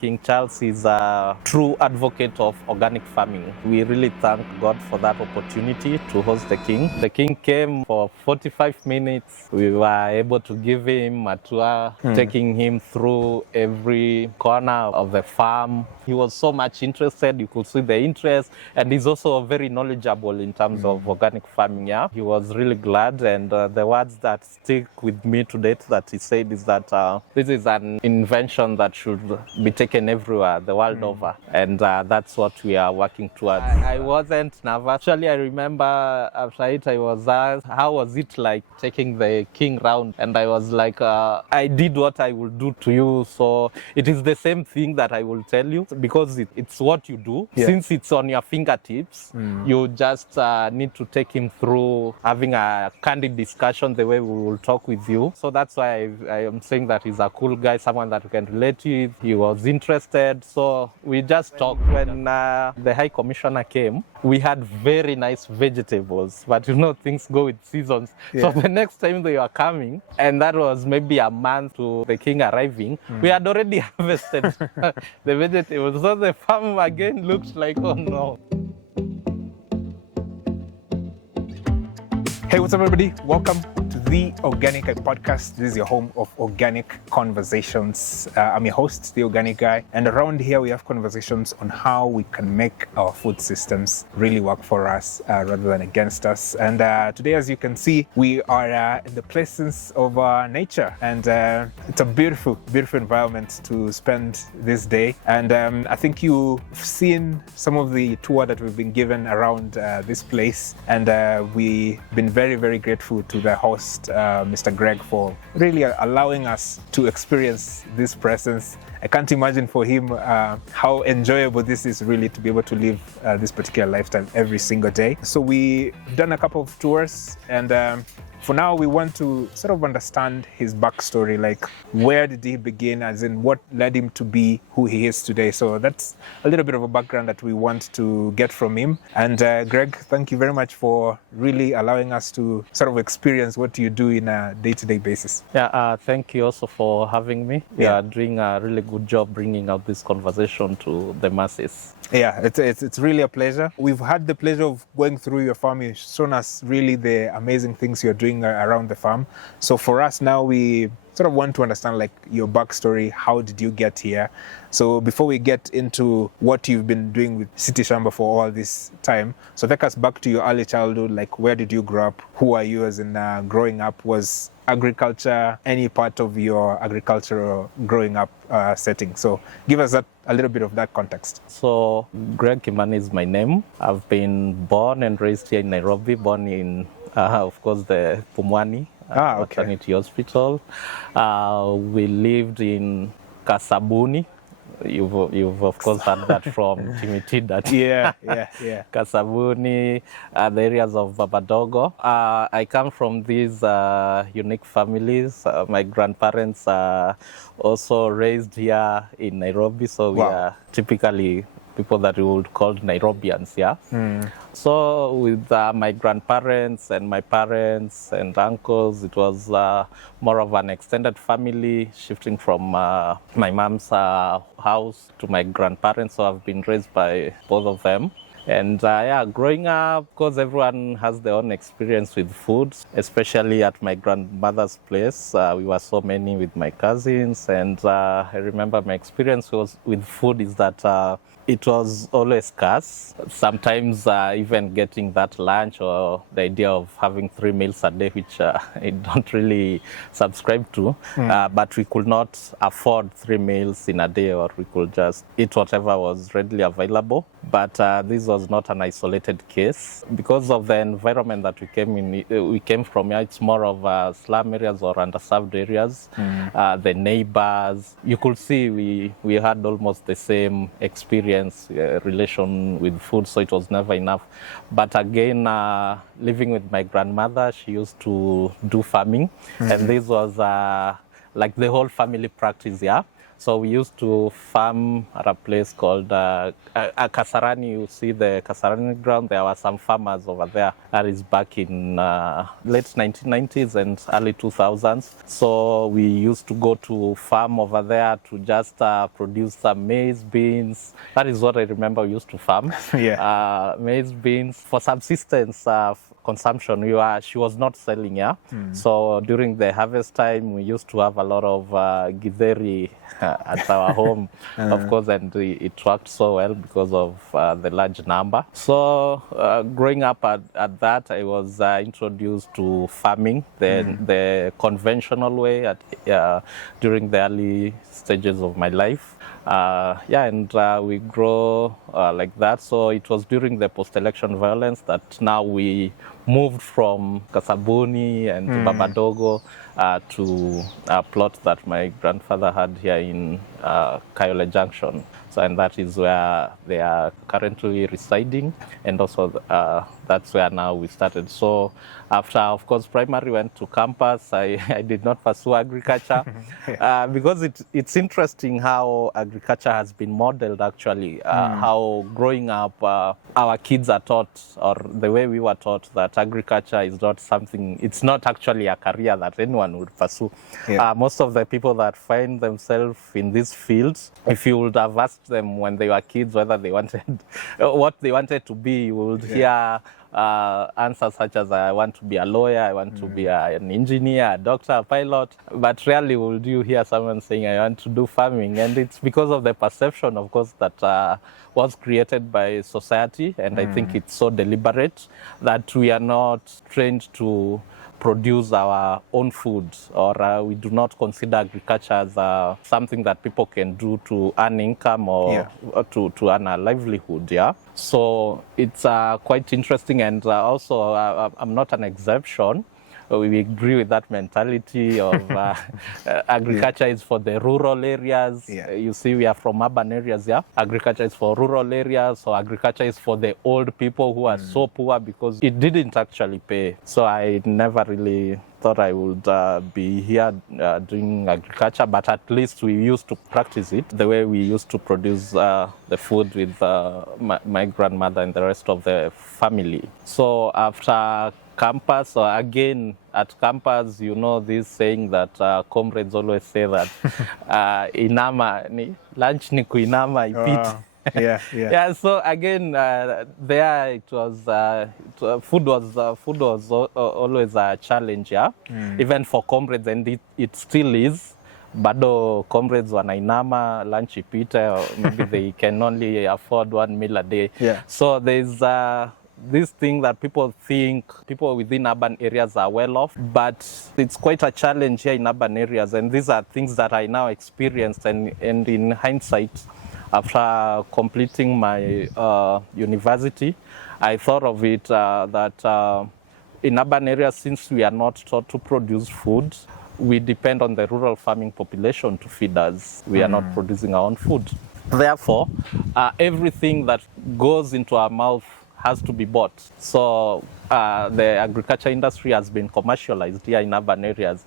King Charles is a true advocate of organic farming. We really thank God for that opportunity to host the King. The King came for 45 minutes. We were able to give him a tour, taking him through every corner of the farm. He was so much interested. You could see the interest, and he's also very knowledgeable in terms of organic farming. Yeah, he was really glad, and the words that stick with me to date that he said is that this is an invention that should be taken everywhere, the world over, and that's what we are working towards. I wasn't nervous. Actually, I remember after it, I was asked, how was it like taking the King round? And I was like, I did what I will do to you. So it is the same thing that I will tell you, because it's what you do. Yeah. Since it's on your fingertips, you just need to take him through having a candid discussion the way we will talk with you. So that's why I am saying that he's a cool guy, someone that you can relate with. He was interested, so we just talked. When the High Commissioner came, we had very nice vegetables, but you know, things go with seasons. Yeah. So the next time they were coming, and that was maybe a month to the King arriving, we had already harvested the vegetables. So the farm again looked like, oh no. Hey, what's up, everybody? Welcome to the Organic Guy podcast. This is your home of organic conversations. I'm your host, the Organic Guy, and around here we have conversations on how we can make our food systems really work for us rather than against us. And today, as you can see, we are in the presence of nature, and it's a beautiful, beautiful environment to spend this day. And I think you've seen some of the tour that we've been given around this place, and we've been very, very grateful to the host, Mr. Greg, for really allowing us to experience this presence. I can't imagine for him how enjoyable this is really to be able to live this particular lifestyle every single day. So we've done a couple of tours, and for now, we want to sort of understand his backstory, like where did he begin, as in what led him to be who he is today. So that's a little bit of a background that we want to get from him. And Greg, thank you very much for really allowing us to sort of experience what you do in a day-to-day basis. Yeah, thank you also for having me. You are doing a really good job bringing out this conversation to the masses. Yeah, it's really a pleasure. We've had the pleasure of going through your farm. You've shown us really the amazing things you're doing around the farm. So for us now, we sort of want to understand like your backstory. How did you get here? So before we get into what you've been doing with City Shamba for all this time, so take us back to your early childhood. Like, where did you grow up? Who are you as in growing up? Was agriculture any part of your agricultural growing up setting? So give us a little bit of that context. So Greg Kimani is my name. I've been born and raised here in Nairobi, born in, of course, the Pumwani Maternity Hospital. We lived in Kasabuni. You've of course heard that from Timiti. That yeah. Kasabuni, the areas of Babadogo. I come from these unique families. My grandparents are also raised here in Nairobi, so we are typically people that we would call Nairobians, yeah. So with my grandparents and my parents and uncles, it was more of an extended family, shifting from my mom's house to my grandparents. So I've been raised by both of them. And growing up, of course, everyone has their own experience with food, especially at my grandmother's place. We were so many with my cousins, and I remember my experience with food is that it was always scarce. Sometimes even getting that lunch or the idea of having 3 meals a day, which I don't really subscribe to, but we could not afford 3 meals in a day, or we could just eat whatever was readily available. But this was not an isolated case. Because of the environment that we came from, it's more of slum areas or underserved areas. The neighbors, you could see we had almost the same experience, relation with food, so it was never enough. But again, living with my grandmother, she used to do farming, and this was like the whole family practice, yeah. So we used to farm at a place called Kasarani. You see the Kasarani ground. There were some farmers over there. That is back in late 1990s and early 2000s. So we used to go to farm over there to just produce some maize, beans. That is what I remember we used to farm. Maize, beans for subsistence consumption. She was not selling, So during the harvest time, we used to have a lot of githeri at our home, of course, and it worked so well because of the large number. So growing up at that, I was introduced to farming, the conventional way during the early stages of my life. And we grow like that. So it was during the post-election violence that now we moved from Kasabuni and Babadogo to a plot that my grandfather had here in Kayole Junction. So, and that is where they are currently residing, and also that's where now we started. So after, of course, primary went to campus, I did not pursue agriculture because it's interesting how agriculture has been modeled actually, how growing up our kids are taught, or the way we were taught, that agriculture is not something, it's not actually a career that anyone would pursue. Most of the people that find themselves in these fields, if you would have asked them when they were kids whether they wanted, what they wanted to be, you would hear answers such as, I want to be a lawyer, I want to be an engineer, a doctor, a pilot. But rarely would you hear someone saying, I want to do farming. And it's because of the perception, of course, that was created by society. And I think it's so deliberate that we are not trained to produce our own food, or we do not consider agriculture as something that people can do to earn income or to earn a livelihood. So it's quite interesting, and also I'm not an exception. We agree with that mentality of agriculture is for the rural areas. You see, we are from urban areas. Agriculture is for rural areas. So agriculture is for the old people who are so poor because it didn't actually pay. So I never really thought I would be here doing agriculture, but at least we used to practice it the way we used to produce the food with my grandmother and the rest of the family. So after campus, or again at campus, you know this saying that comrades always say that inama lunch ni kuinama ipite. So again, there it was food was always a challenge, even for comrades, and it still is. Bado comrades wanainama lunch ipite, or maybe they can only afford one meal a day. So there's this thing that people think people within urban areas are well off, but it's quite a challenge here in urban areas. And these are things that I now experienced, and in hindsight, after completing my university, I thought of it that in urban areas, since we are not taught to produce food, we depend on the rural farming population to feed us. We are not producing our own food. Therefore, everything that goes into our mouth has to be bought. So the agriculture industry has been commercialized here in urban areas.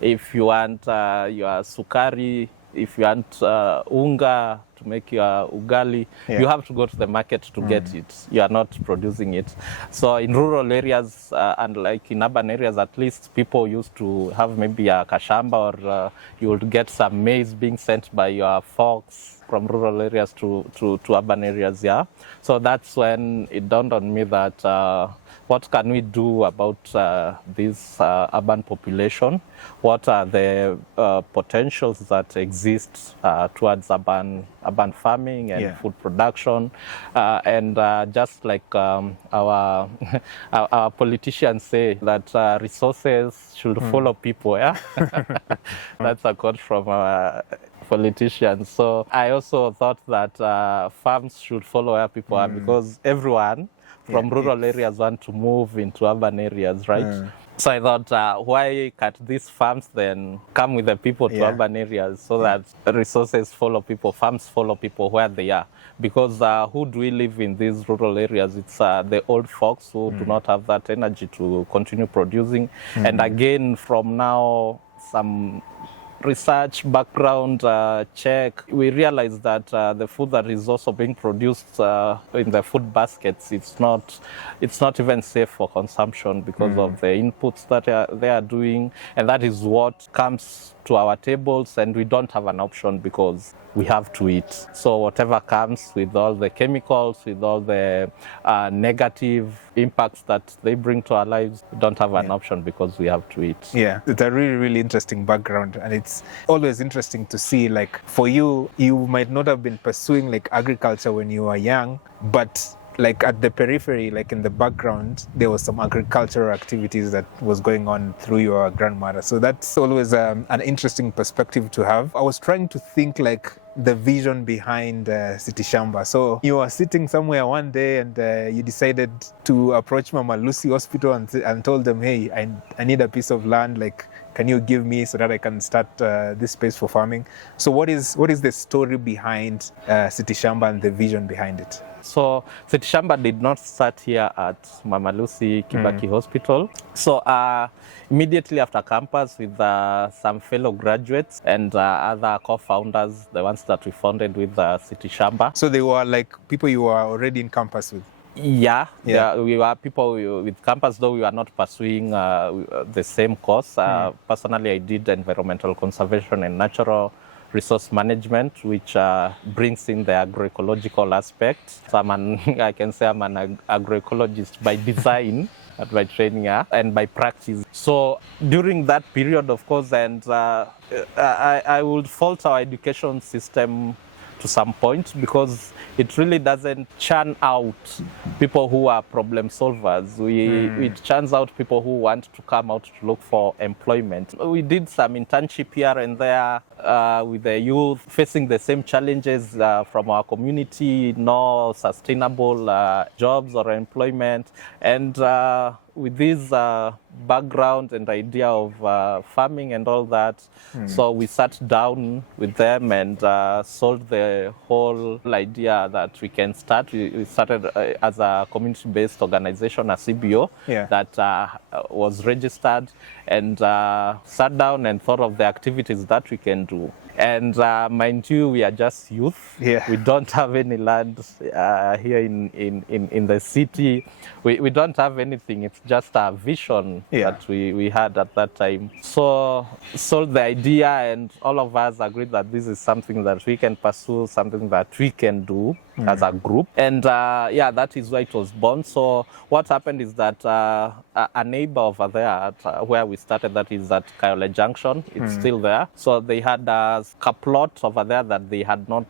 If you want your sukari, if you want unga to make your ugali, you have to go to the market to get it. You are not producing it. So in rural areas, and like in urban areas, at least people used to have maybe a kashamba, or you would get some maize being sent by your folks from rural areas to urban areas. So that's when it dawned on me that what can we do about this urban population? What are the potentials that exist towards urban farming and food production? And just like our politicians say, that resources should follow people. That's a quote from our politicians. So I also thought that farms should follow where people are, because everyone from rural areas want to move into urban areas, right? So I thought, why can't these farms then come with the people to urban areas, so that resources follow people, farms follow people where they are? Because who do we live in these rural areas? It's the old folks who do not have that energy to continue producing. And again, from now, some research background check, we realized that the food that is also being produced in the food baskets, it's not even safe for consumption because of the inputs that they are doing, and that is what comes to our tables, and we don't have an option because we have to eat. So whatever comes with all the chemicals, with all the negative impacts that they bring to our lives, we don't have an option because we have to eat. Yeah, it's a really, really interesting background, and it's always interesting to see, like, for you, you might not have been pursuing like agriculture when you were young, but like at the periphery, like in the background, there was some agricultural activities that was going on through your grandmother. So that's always an interesting perspective to have. I was trying to think like the vision behind City Shamba. So you were sitting somewhere one day and you decided to approach Mama Lucy Hospital and told them, hey, I need a piece of land, like, can you give me so that I can start this space for farming? So what is the story behind City Shamba and the vision behind it? So City Shamba did not start here at Mama Lucy Kibaki Hospital. So immediately after campus, with some fellow graduates and other co-founders, the ones that we founded with City Shamba. So they were like people you were already in campus with? Yeah, we were people with campus, though we were not pursuing the same course. Personally, I did environmental conservation and natural resource management, which brings in the agroecological aspect. So I can say I'm an agroecologist by design, by training and by practice. So during that period, of course, and I would fault our education system to some point because it really doesn't churn out people who are problem solvers. It churns out people who want to come out to look for employment. We did some internship here and there with the youth facing the same challenges from our community, no sustainable jobs or employment. And with this background and idea of farming and all that, so we sat down with them and sold the whole idea that we can start. We started as a community-based organization, a CBO, that was registered, and sat down and thought of the activities that we can do. And mind you, we are just youth. We don't have any land here in the city. We don't have anything. It's just a vision that we had at that time. So sold the idea, and all of us agreed that this is something that we can pursue, something that we can do as a group. And that is why it was born. So what happened is that a neighbor over there at where we started, that is at Kayole Junction, it's still there. So they had a plot over there that they had not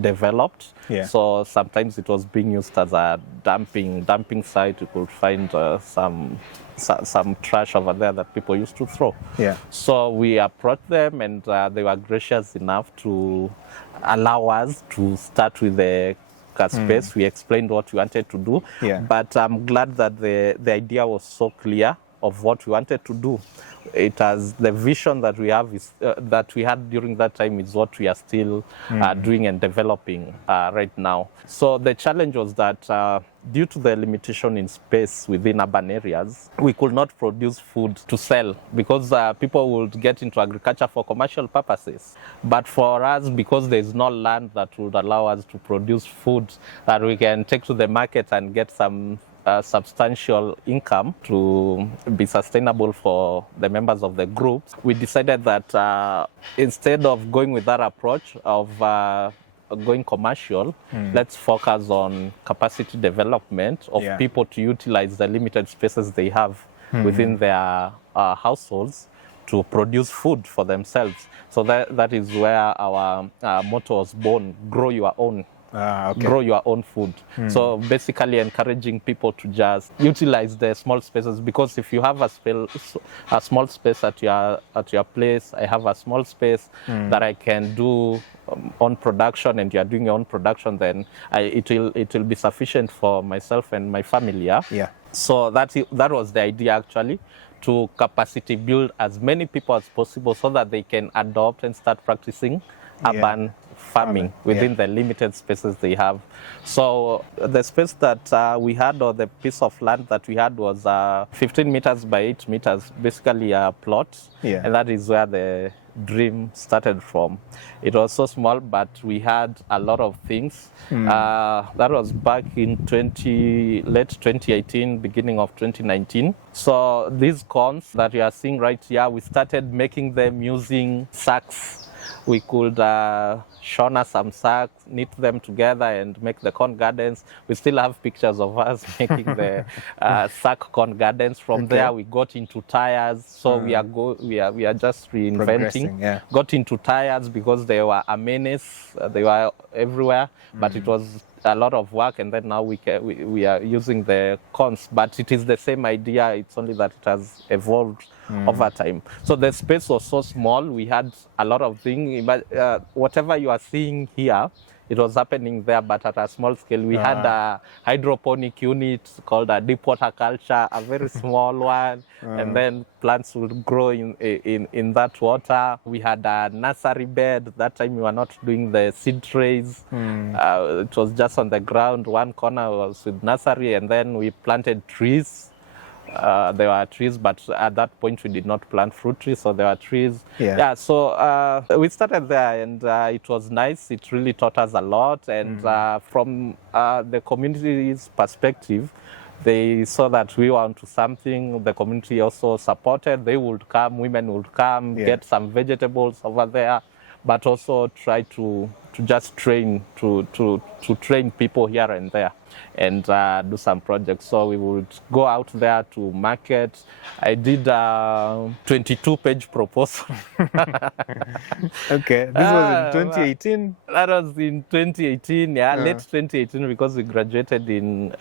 developed. So sometimes it was being used as a dumping site. You could find some trash over there that people used to throw. So we approached them, and they were gracious enough to allow us to start with the space. We explained what we wanted to do, but I'm glad that the idea was so clear of what we wanted to do. It has the vision that we have is that we had during that time is what we are still doing and developing right now. So the challenge was that due to the limitation in space within urban areas, we could not produce food to sell because people would get into agriculture for commercial purposes. But for us, because there is no land that would allow us to produce food that we can take to the market and get some substantial income to be sustainable for the members of the group, we decided that instead of going with that approach of going commercial, let's focus on capacity development of people to utilize the limited spaces they have within their households to produce food for themselves. So that is where our motto was born: grow your own. Grow your own food. So basically encouraging people to just utilize the small spaces, because if you have a small space at your place, I have a small space that I can do on production, and you are doing your own production, then it will be sufficient for myself and my family. So that was the idea, actually, to capacity build as many people as possible so that they can adopt and start practicing urban farming within the limited spaces they have. So the space that we had, or the piece of land that we had, was 15 meters by 8 meters, basically a plot. And that is where the dream started from. It was so small, but we had a lot of things. That was back in late 2018, beginning of 2019. So these corns that you are seeing right here, we started making them using sacks. We could shona some sacks, knit them together and make the corn gardens. We still have pictures of us making the sack corn gardens. From there, we got into tires. So we are just reinventing. Yeah. Got into tires because they were a menace. They were everywhere, but it was a lot of work. And then now we are using the corns, but it is the same idea. It's only that it has evolved over time. So the space was so small. We had a lot of things, but whatever you are seeing here, it was happening there, but at a small scale. We had a hydroponic unit called a deep water culture, a very small one, and then plants would grow in that water. We had a nursery bed. That time we were not doing the seed trays. It was just on the ground. One corner was with nursery, and then we planted trees. There were trees, but at that point we did not plant fruit trees, so there were trees. So we started there, and it was nice. It really taught us a lot, and from the community's perspective, they saw that we were onto something. The community also supported. They would come, women would come, get some vegetables over there, but also try to just train, to train people here and there, and do some projects. So we would go out there to market. I did a 22-page proposal. Okay, this was in 2018? That was in 2018, late 2018, because we graduated in,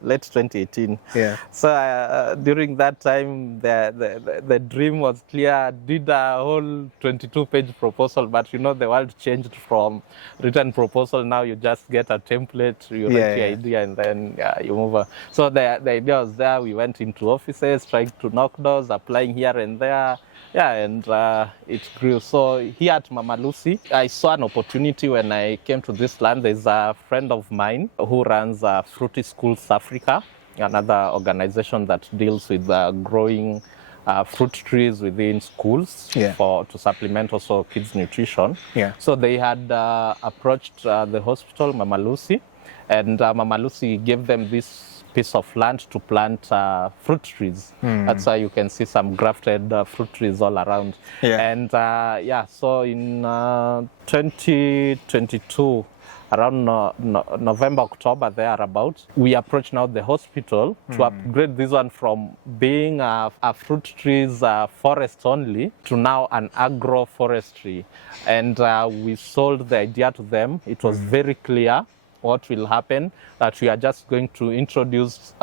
late 2018. Yeah. So during that time, the dream was clear. Did a whole 22-page proposal, but the world changed from written proposal. Now you just get a template, you write your idea, and then you move on. So the idea was there. We went into offices, trying to knock doors, applying here and there. And it grew. So here at Mama Lucy, I saw an opportunity when I came to this land. There's a friend of mine who runs Fruity Schools Africa, another organization that deals with growing fruit trees within schools to supplement also kids' nutrition. So they had approached the hospital, Mama Lucy, and Mama Lucy gave them this piece of land to plant fruit trees. That's why you can see some grafted fruit trees all around. And so in 2022, around November, October, thereabout, we approached now the hospital to upgrade this one from being a fruit trees forest only to now an agroforestry. And we sold the idea to them. It was very clear what will happen, that we are just going to introduce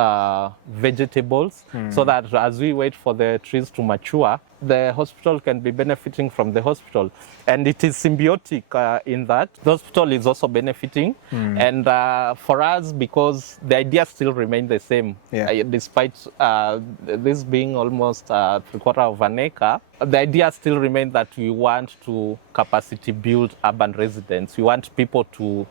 vegetables so that as we wait for the trees to mature, the hospital can be benefiting from the hospital. And it is symbiotic in that the hospital is also benefiting. And for us, because the idea still remains the same, despite this being almost 3/4 of an acre, the idea still remains that we want to capacity build urban residents. We want people to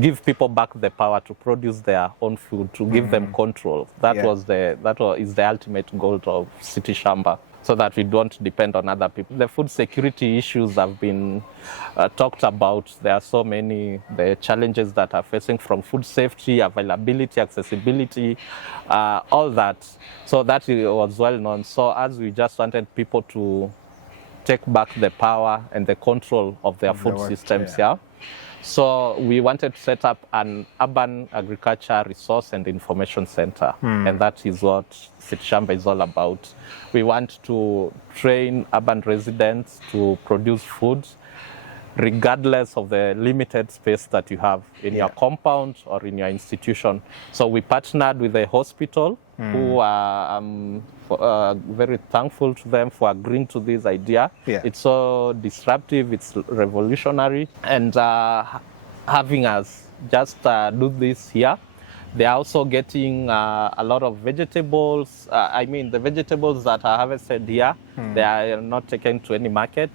give people back the power to produce their own food, to give them control. That is the ultimate goal of City Shamba, so that we don't depend on other people. The food security issues have been talked about. There are so many the challenges that are facing, from food safety, availability, accessibility, all that. So that was well known. So as we just wanted people to take back the power and the control of their food systems, so we wanted to set up an urban agriculture resource and information center. And that is what City Shamba is all about. We want to train urban residents to produce food regardless of the limited space that you have in your compound or in your institution. So we partnered with the hospital, who I'm very thankful to them for agreeing to this idea. It's so disruptive, it's revolutionary, and having us just do this here. They are also getting a lot of vegetables. I mean, the vegetables that are harvested here, they are not taken to any market.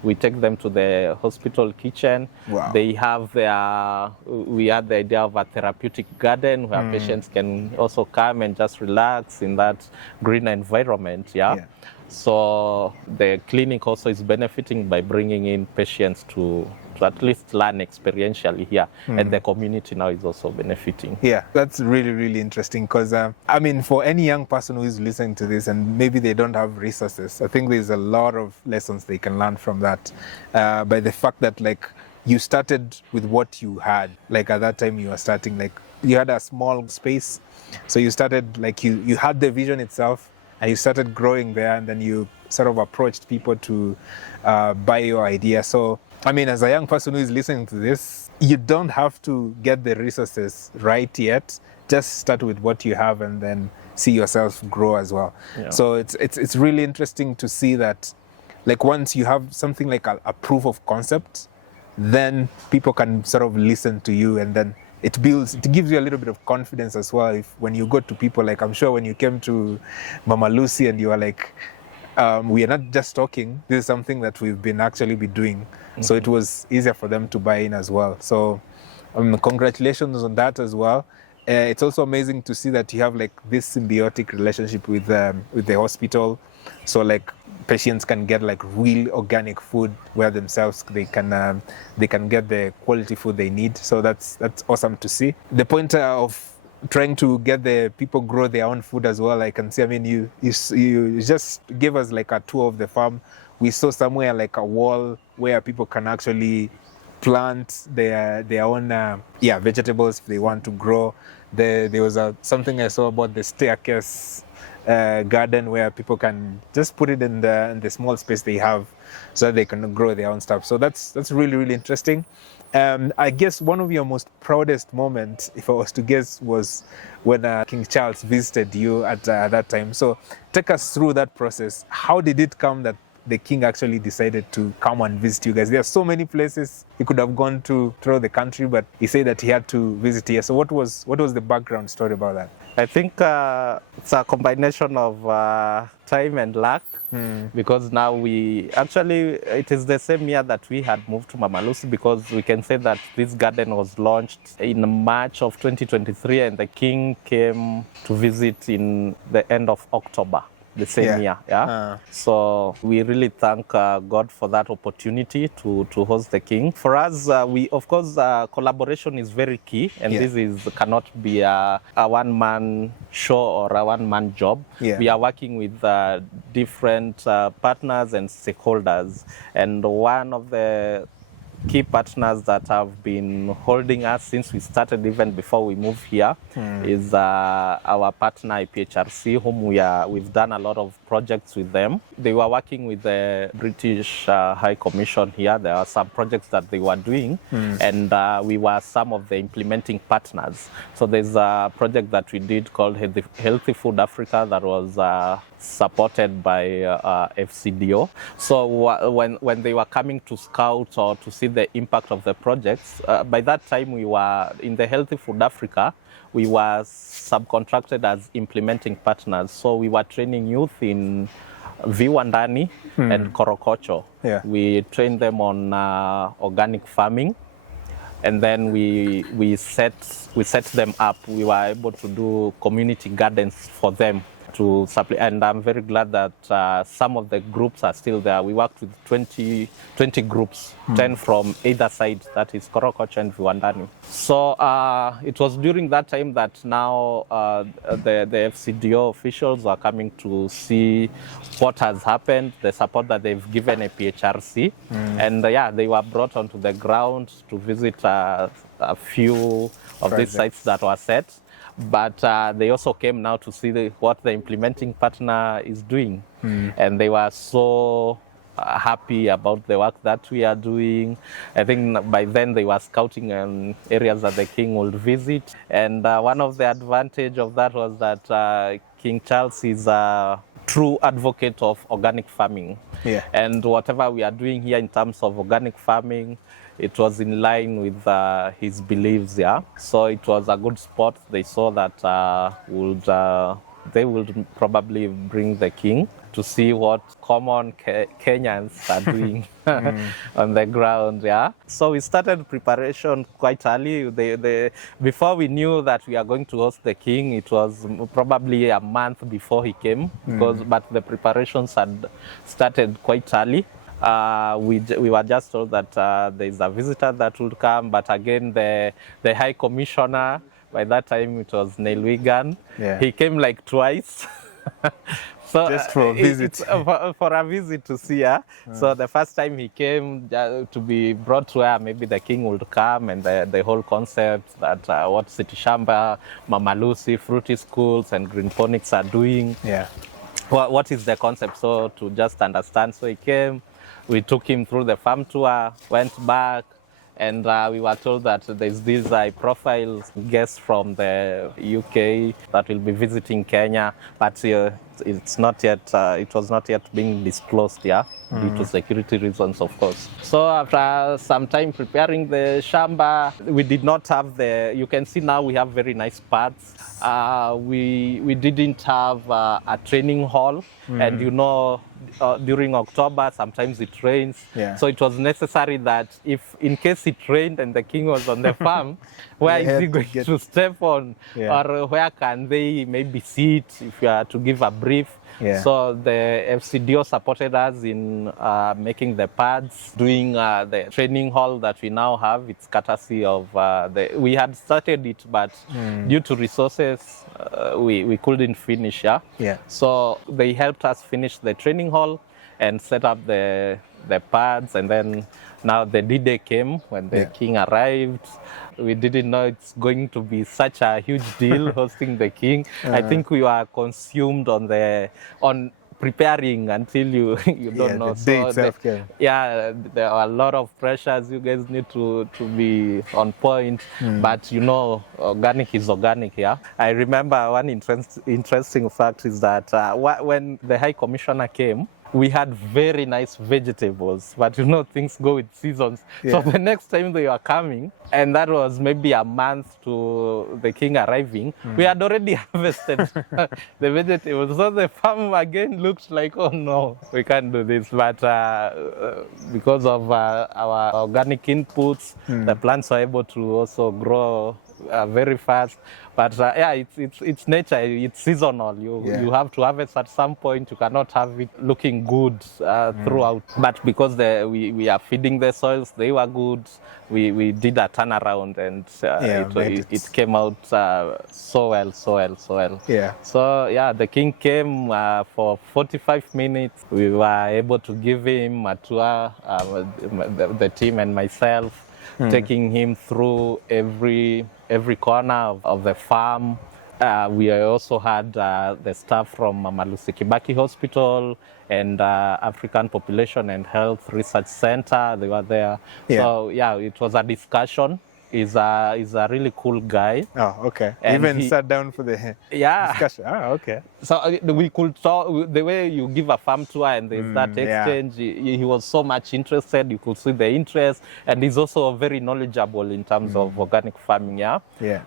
We take them to the hospital kitchen. They have we had the idea of a therapeutic garden where patients can also come and just relax in that green environment. So the clinic also is benefiting by bringing in patients to at least learn experientially here, and the community now is also benefiting. Yeah, that's really, really interesting because, I mean, for any young person who is listening to this and maybe they don't have resources, I think there's a lot of lessons they can learn from that by the fact that, like, you started with what you had. Like, at that time you were starting, like, you had a small space. So you started, like, you had the vision itself and you started growing there, and then you sort of approached people to buy your idea. So, I mean, as a young person who is listening to this, you don't have to get the resources right yet. Just start with what you have and then see yourself grow as well. Yeah. So it's really interesting to see that, like, once you have something like a proof of concept, then people can sort of listen to you, and then it gives you a little bit of confidence as well. If when you go to people, like, I'm sure when you came to Mama Lucy and you are like, we are not just talking, this is something that we've been actually be doing. So it was easier for them to buy in as well. So congratulations on that as well. It's also amazing to see that you have, like, this symbiotic relationship with the hospital. So, like, patients can get, like, real organic food where themselves they can get the quality food they need. So that's awesome to see. The point of trying to get the people grow their own food as well, I can see. I mean, you just give us, like, a tour of the farm. We saw somewhere, like, a wall where people can actually plant their own vegetables if they want to grow. There was something I saw about the staircase garden where people can just put it in the small space they have so that they can grow their own stuff. So that's really, really interesting. I guess one of your most proudest moments, if I was to guess, was when King Charles visited you at that time. So take us through that process. How did it come that the king actually decided to come and visit you guys? There are so many places he could have gone to throughout the country, but he said that he had to visit here. So what was the background story about that? I think it's a combination of time and luck, because now it is the same year that we had moved to Mama Lucy, because we can say that this garden was launched in March of 2023 and the king came to visit in the end of October the same year. So we really thank God for that opportunity to host the king. For us, we, of course, collaboration is very key, and this cannot be a one-man show or a one-man job. We are working with different partners and stakeholders, and one of the key partners that have been holding us since we started, even before we moved here, is our partner IPHRC, whom we've done a lot of projects with them. They were working with the British High Commission here. There are some projects that they were doing, and we were some of the implementing partners. So there's a project that we did called Healthy Food Africa that was supported by FCDO. So when they were coming to scout or to see the impact of the projects, by that time we were in the Healthy Food Africa, we were subcontracted as implementing partners. So we were training youth in Viwandani and Korokocho. We trained them on organic farming, and then we set them up. We were able to do community gardens for them to supply, and I'm very glad that some of the groups are still there. We worked with 20 groups, 10 from either side, that is Korokocho and Viwandani. So it was during that time that now the FCDO officials are coming to see what has happened, the support that they've given a PHRC, and they were brought onto the ground to visit a few of these sites that were set. But they also came now to see what the implementing partner is doing. And they were so happy about the work that we are doing. I think by then they were scouting areas that the king would visit. And one of the advantage of that was that King Charles is a true advocate of organic farming. And whatever we are doing here in terms of organic farming, it was in line with his beliefs, So it was a good spot. They saw that they would probably bring the king. to see what common Kenyans are doing on the ground. Yeah. So we started preparation quite early. Before we knew that we are going to host the king, it was probably a month before he came, but the preparations had started quite early. We were just told that there is a visitor that would come, but again the High Commissioner, by that time it was Neil Wigan, he came like twice. So just for a visit. For a visit to see her. So the first time he came to be brought to her, maybe the king would come, and the whole concept that what City Shamba, Mama Lucy, Fruity Schools, and Green Phonics are doing. Yeah. What is the concept? So to just understand. So he came, we took him through the farm tour, went back, and we were told that there's this high-profile guest from the UK that will be visiting Kenya, but it's not yet. It was not yet being disclosed, due to security reasons, of course. So after some time preparing the shamba, we did not have you can see now we have very nice pads. We didn't have a training hall, and during October sometimes it rains. So it was necessary that if in case it rained and the king was on the farm, where is he going to step on, or where can they maybe sit if you are to give a brief. So the FCDO supported us in making the pads, doing the training hall that we now have. It's courtesy of we had started it, but due to resources, we couldn't finish. So they helped us finish the training hall and set up the pads, and then now the D-Day came when the king arrived. We didn't know it's going to be such a huge deal hosting the king. I think we were consumed on preparing until you don't know. The day itself came. There are a lot of pressures. You guys need to be on point, but organic is organic. I remember one interesting fact is that when the High Commissioner came, we had very nice vegetables, but things go with seasons. So the next time they were coming, and that was maybe a month to the king arriving, we had already harvested the vegetables. So the farm again looked like, oh no, we can't do this. But because of our organic inputs, the plants were able to also grow very fast. But it's nature, it's seasonal. You have to harvest at some point. You cannot have it looking good throughout. But because we are feeding the soils, they were good. We did a turnaround, and it came out so well. So the king came for 45 minutes. We were able to give him a tour, the team and myself, taking him through every corner of the farm. We also had the staff from Mama Lucy Kibaki Hospital and African Population and Health Research Center. They were there. So it was a discussion. He's a really cool guy. Oh, okay. And even sat down for the discussion. Oh, okay. So we could talk, the way you give a farm tour and there's that exchange, he was so much interested. You could see the interest, and he's also very knowledgeable in terms of organic farming.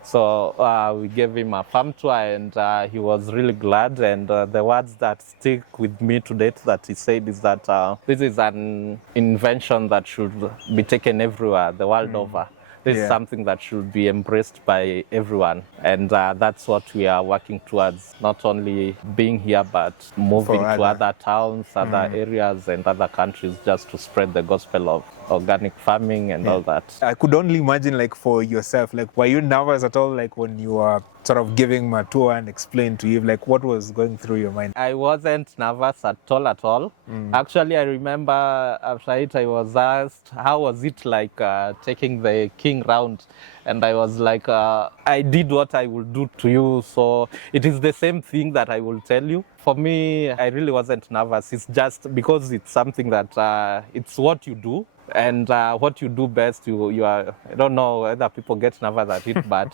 So we gave him a farm tour, and he was really glad. And the words that stick with me to date that he said is that this is an invention that should be taken everywhere, the world over. This is something that should be embraced by everyone. And that's what we are working towards, not only being here, but moving to other towns, other areas, and other countries, just to spread the gospel of organic farming and all that. I could only imagine, like, for yourself, like, were you nervous at all, like, when you were sort of giving my tour and explain to you, like, what was going through your mind? I wasn't nervous at all. Actually, I remember after it, I was asked, how was it like taking the king round? And I was like, I did what I would do to you. So it is the same thing that I will tell you. For me, I really wasn't nervous. It's just because it's something that it's what you do. And what you do best, you are, I don't know whether people get nervous at it, but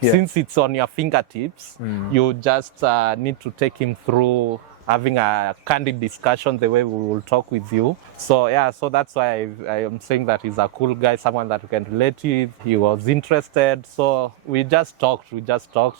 since it's on your fingertips, you just need to take him through having a candid discussion the way we will talk with you. So so that's why I am saying that he's a cool guy, someone that we can relate with. He was interested. So we just talked,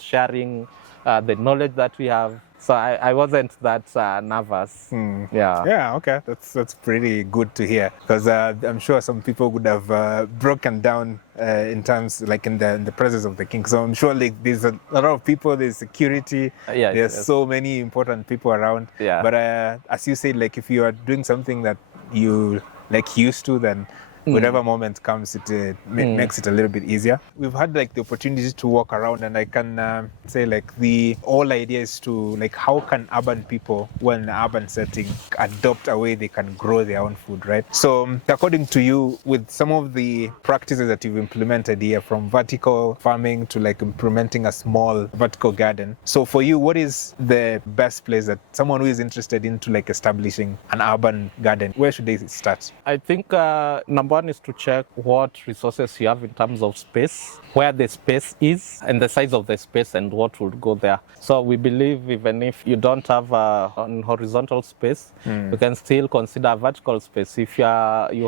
sharing the knowledge that we have. So I wasn't that nervous. Yeah. Yeah, okay, that's pretty good to hear, because I'm sure some people would have broken down in terms like in the presence of the king. So I'm sure like there's a lot of people, there's security, Yes, there's yes. so many important people around. Yeah. But as you said, like if you are doing something that you like used to, then whatever moment comes, it makes it a little bit easier. We've had like the opportunity to walk around, and I can say like the whole idea is to like how can urban people, when in an urban setting, adopt a way they can grow their own food, right? So according to you, with some of the practices that you've implemented here, from vertical farming to like implementing a small vertical garden, so for you, what is the best place that someone who is interested into like establishing an urban garden, where should they start? I think number one is to check what resources you have in terms of space, where the space is, and the size of the space, and what would go there. So we believe even if you don't have an horizontal space, you can still consider a vertical space. If you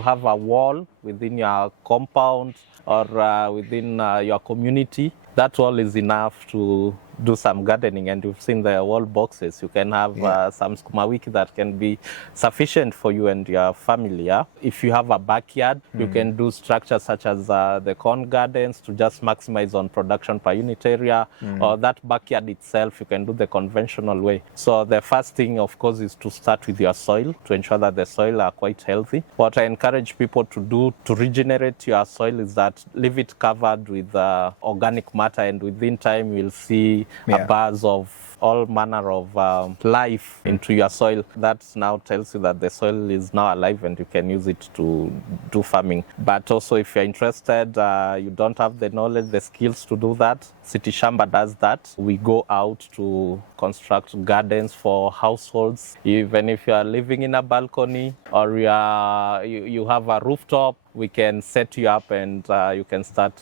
have a wall within your compound or within your community, that wall is enough to do some gardening. And you've seen the wall boxes. You can have some sukuma wiki that can be sufficient for you and your family. Yeah? If you have a backyard, you can do structures such as the corn gardens to just maximize on production per unit area, or that backyard itself, you can do the conventional way. So the first thing, of course, is to start with your soil to ensure that the soil are quite healthy. What I encourage people to do to regenerate your soil is that leave it covered with organic matter, and within time you'll see a buzz of all manner of life into your soil. That now tells you that the soil is now alive and you can use it to do farming. But also, if you're interested, you don't have the knowledge, the skills to do that, City Shamba does that. We go out to construct gardens for households. Even if you are living in a balcony or you have a rooftop, we can set you up and you can start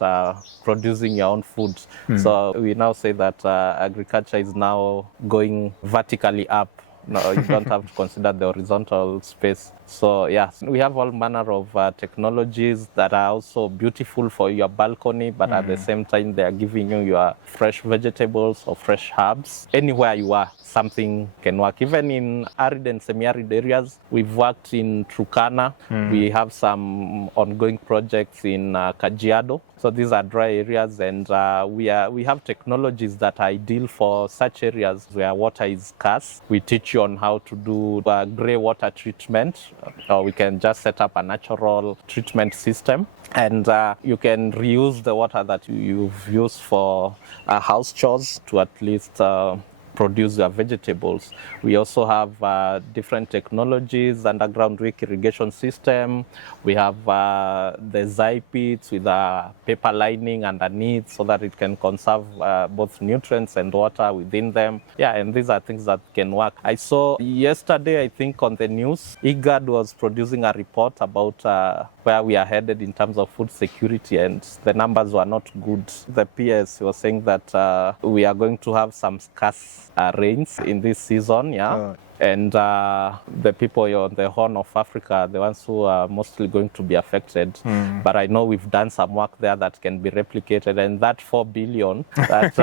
producing your own food. So we now say that agriculture is now going vertically up. No, you don't have to consider the horizontal space. So yeah, we have all manner of technologies that are also beautiful for your balcony, but at the same time, they are giving you your fresh vegetables or fresh herbs. Anywhere you are, something can work. Even in arid and semi-arid areas, we've worked in Turkana. We have some ongoing projects in Kajiado. So these are dry areas, and we have technologies that are ideal for such areas where water is scarce. We teach you on how to do grey water treatment, or we can just set up a natural treatment system. And you can reuse the water that you've used for house chores to at least produce your vegetables. We also have different technologies, underground drip irrigation system. We have the Zai pits with a paper lining underneath so that it can conserve both nutrients and water within them. Yeah, and these are things that can work. I saw yesterday, I think on the news, IGAD was producing a report about where we are headed in terms of food security, and the numbers were not good. The PS was saying that we are going to have some scarce rains in this season, and the people on the Horn of Africa are the ones who are mostly going to be affected. But I know we've done some work there that can be replicated, and that 4 billion that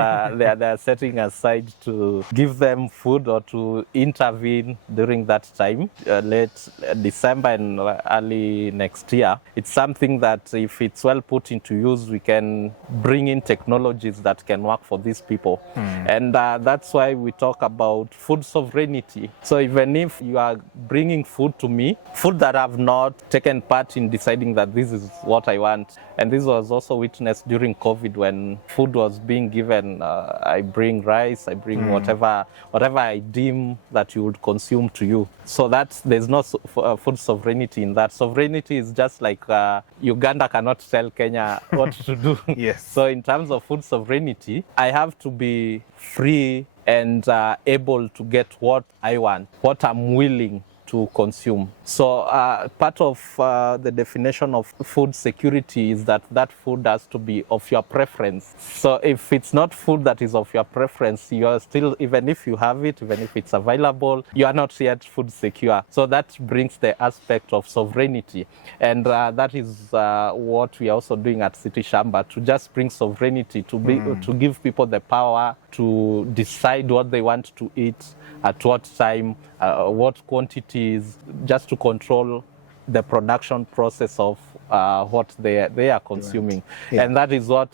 they're setting aside to give them food or to intervene during that time, late December and early next year, it's something that if it's well put into use, we can bring in technologies that can work for these people. And that's why we talk about food sovereignty. So even if you are bringing food to me, food that I've not taken part in deciding that this is what I want, and this was also witnessed during COVID when food was being given, I bring rice, I bring whatever I deem that you would consume to you. So there's no food sovereignty in that. Sovereignty is just like Uganda cannot tell Kenya what to do. Yes. So in terms of food sovereignty, I have to be free and able to get what I want, what I'm willing to consume. So part of the definition of food security is that that food has to be of your preference. So if it's not food that is of your preference, you are still, even if you have it, even if it's available, you are not yet food secure. So that brings the aspect of sovereignty. And that is what we are also doing at City Shamba, to just bring sovereignty, to give people the power to decide what they want to eat, at what time, what quantities, just to control the production process of what they are consuming. Yeah. And that is what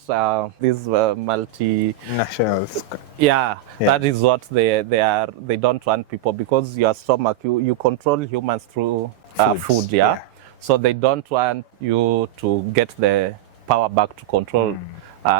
these nationals. Yeah, that is what they don't want people, because your stomach, you control humans through food, yeah? So they don't want you to get the power back to control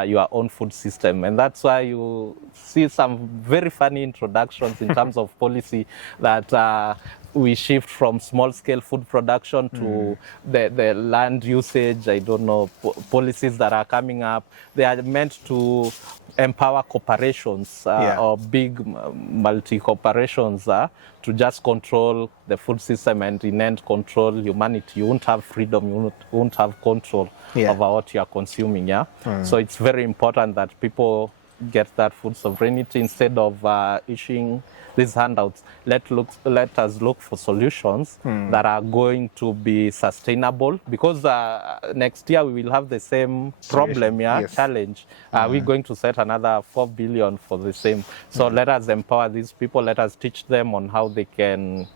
your own food system. And that's why you see some very funny introductions in terms of policy, that we shift from small-scale food production to the land usage. I don't know, policies that are coming up. They are meant to empower corporations or big multi-corporations to just control the food system and in end control humanity. You won't have freedom, you won't have control over what you are consuming, So it's very important that people get that food sovereignty instead of issuing these handouts. Let us look for solutions that are going to be sustainable, because next year we will have the same problem, challenge. We're going to set another 4 billion for the same. So let us empower these people. Let us teach them on how they can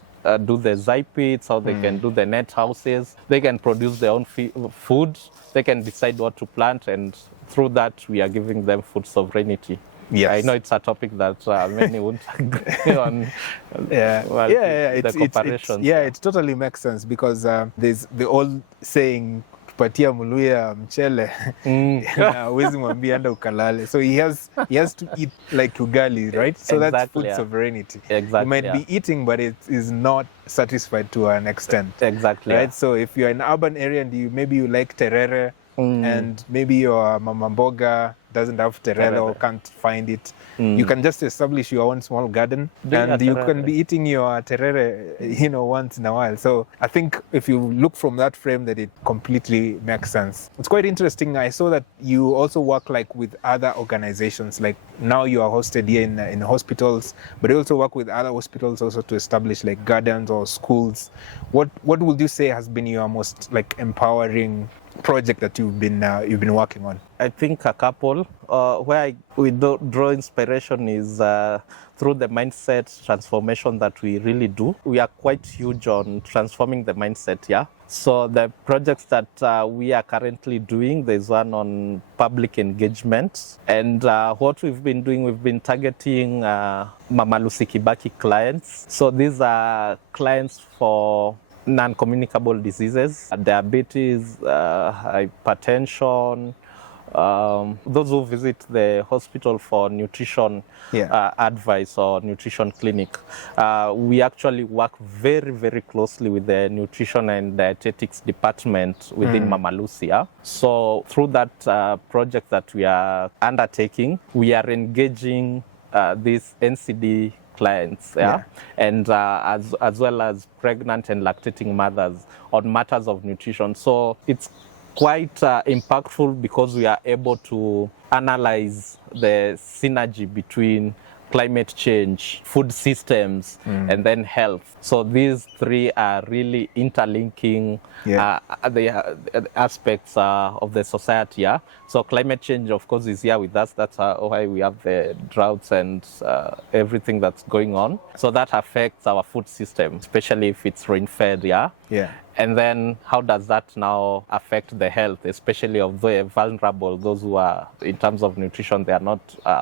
do the zai pits, how they can do the net houses. They can produce their own food. They can decide what to plant, and through that we are giving them food sovereignty. Yes. I know it's a topic that many won't agree on. The corporations. It totally makes sense, because there's the old saying, patia muluya mchele huwezi mwambia enda ukalale. So he has to eat like ugali, right? So that's food sovereignty. Exactly. You might be eating, but it is not satisfied to an extent. Exactly. Right? So if you're in an urban area and maybe you like terere, and maybe your mama mboga doesn't have terere or can't find it, you can just establish your own small garden and you can be eating your terere, once in a while. So I think if you look from that frame, that it completely makes sense. It's quite interesting. I saw that you also work with other organizations. Like now you are hosted here in hospitals, but you also work with other hospitals also to establish gardens or schools. What would you say has been your most empowering project that you've been working on? I think a couple. Where we draw inspiration is through the mindset transformation that we really do. We are quite huge on transforming the mindset, So the projects that we are currently doing, there's one on public engagement. And what we've been doing, we've been targeting Mama Lucy Kibaki clients. So these are clients for non-communicable diseases, diabetes, hypertension, those who visit the hospital for nutrition advice or nutrition clinic. We actually work very, very closely with the nutrition and dietetics department within Mama Lucy. So through that project that we are undertaking, we are engaging these NCD clients, and as well as pregnant and lactating mothers on matters of nutrition. So it's quite impactful, because we are able to analyze the synergy between climate change, food systems, and then health. So these three are really interlinking the aspects of the society. So climate change, of course, is here with us. That's why we have the droughts and everything that's going on. So that affects our food system, especially if it's rain-fed. And then how does that now affect the health, especially of the vulnerable, those who are, in terms of nutrition, they are not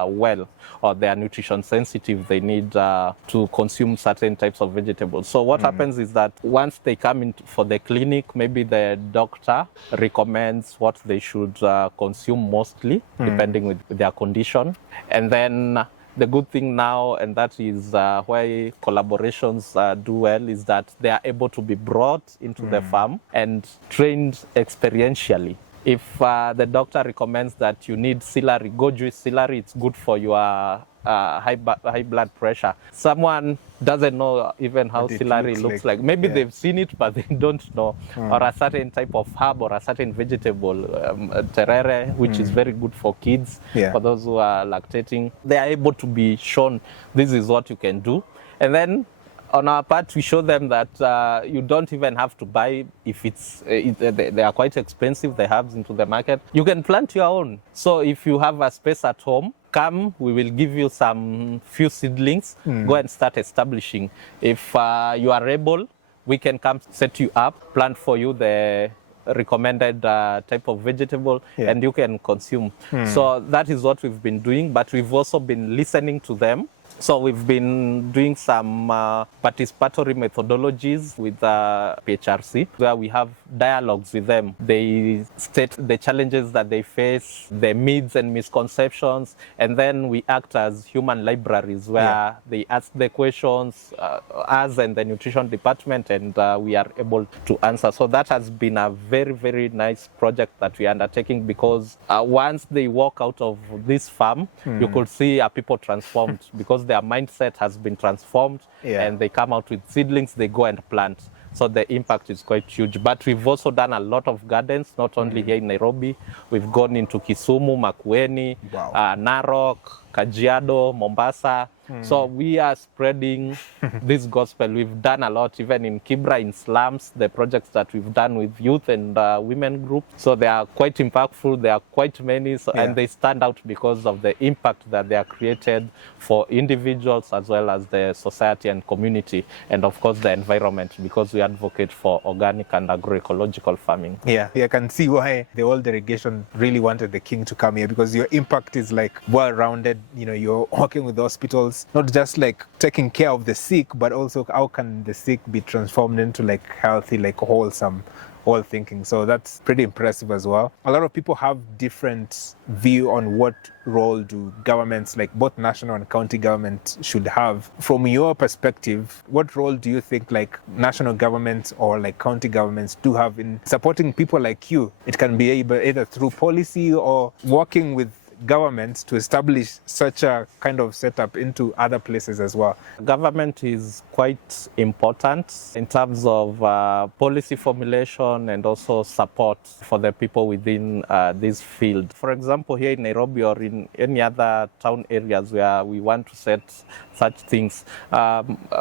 well, or they are nutrition sensitive, they need to consume certain types of vegetables. So what happens is that once they come in for the clinic, maybe the doctor recommends what they should consume mostly, depending with their condition. And then the good thing now, and that is why collaborations do well, is that they are able to be brought into the farm and trained experientially. If the doctor recommends that you need celery, go juice celery, it's good for your high blood pressure. Someone doesn't know even how What it celery looks looks like. like. Maybe Yeah. they've seen it, but they don't know. Or a certain type of herb or a certain vegetable, terere, which is very good for kids, Yeah. for those who are lactating. They are able to be shown this is what you can do. And then on our part, we show them that you don't even have to buy if they are quite expensive, the herbs into the market. You can plant your own. So if you have a space at home, come, we will give you some few seedlings, go and start establishing. If you are able, we can come set you up, plant for you the recommended type of vegetable, and you can consume. So that is what we've been doing, but we've also been listening to them. So we've been doing some participatory methodologies with PHRC, where we have dialogues with them. They state the challenges that they face, the myths and misconceptions, and then we act as human libraries where they ask the questions, us and the nutrition department, and we are able to answer. So that has been a very, very nice project that we are undertaking, because once they walk out of this farm, you could see people transformed because their mindset has been transformed, and they come out with seedlings, they go and plant. So the impact is quite huge. But we've also done a lot of gardens, not only here in Nairobi. We've gone into Kisumu, Makueni, Narok, Kajiado, Mombasa. So we are spreading this gospel. We've done a lot, even in Kibra, in slums, the projects that we've done with youth and women groups. So they are quite impactful. There are quite many, and they stand out because of the impact that they are created for individuals as well as the society and community, and of course the environment, because we advocate for organic and agroecological farming. Yeah, I can see why the whole delegation really wanted the king to come here, because your impact is like well-rounded. You know, you're working with hospitals, not just like taking care of the sick, but also how can the sick be transformed into like healthy, like wholesome thinking. So that's pretty impressive as well. A lot of people have different view on what role do governments, like both national and county government, should have. From your perspective, what role do you think like national governments or like county governments do have in supporting people like you? It can be either through policy or working with governments to establish such a kind of setup into other places as well. Government is quite important in terms of policy formulation and also support for the people within this field. For example, here in Nairobi or in any other town areas where we want to set such things,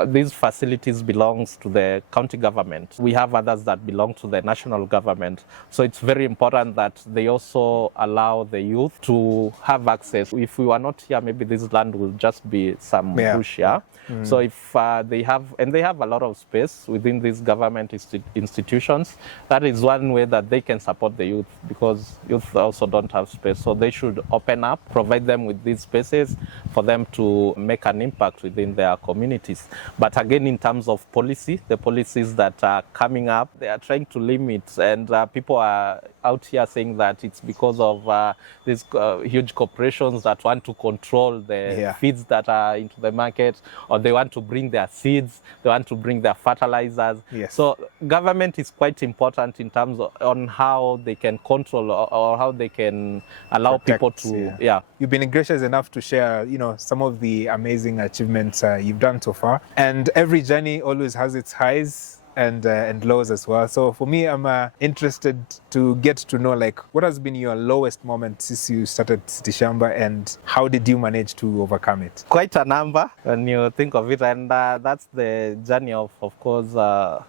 these facilities belongs to the county government. We have others that belong to the national government. So it's very important that they also allow the youth to have access. If we were not here, maybe this land will just be some bush here. So if they have a lot of space within these government institutions, that is one way that they can support the youth, because youth also don't have space. So they should open up, provide them with these spaces for them to make an impact within their communities. But again, in terms of policy, the policies that are coming up, they are trying to limit, and people are out here saying that it's because of these huge corporations that want to control the feeds that are into the market, or they want to bring their seeds, they want to bring their fertilizers. So government is quite important in terms of on how they can control or how they can allow people to, You've been gracious enough to share, you know, some of the amazing achievements you've done so far. And every journey always has its highs and lows as well. So for me, I'm interested to get to know, like, what has been your lowest moment since you started City Shamba, and how did you manage to overcome it? Quite a number when you think of it, and that's the journey of course,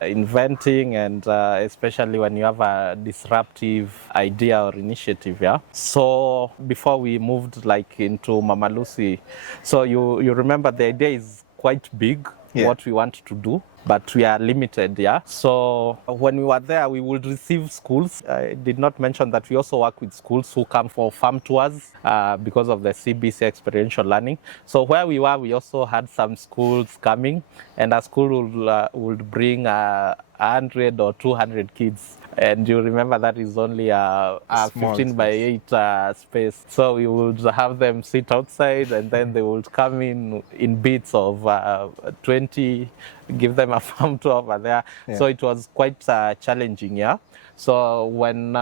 inventing, and especially when you have a disruptive idea or initiative. So before we moved like into Mama Lucy, so you remember the idea is quite big, what we want to do, but we are limited. So when we were there, we would receive schools. I did not mention that we also work with schools who come for farm tours because of the CBC experiential learning. So where we were, we also had some schools coming, and a school would bring 100 or 200 kids. And you remember that is only a 15 by 8 space. So we would have them sit outside, and then they would come in bits of 20, give them a farm tour over there. So it was quite challenging, So when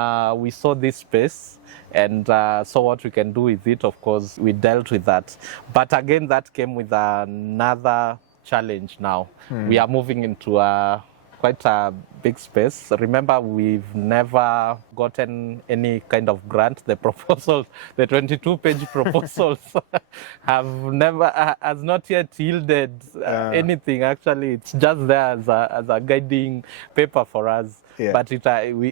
we saw this space and saw what we can do with it, of course, we dealt with that. But again, that came with another challenge now. We are moving into quite a big space. Remember, we've never gotten any kind of grant. The proposals, the 22-page proposals, has not yet yielded anything. Actually, it's just there as a guiding paper for us. Yeah. But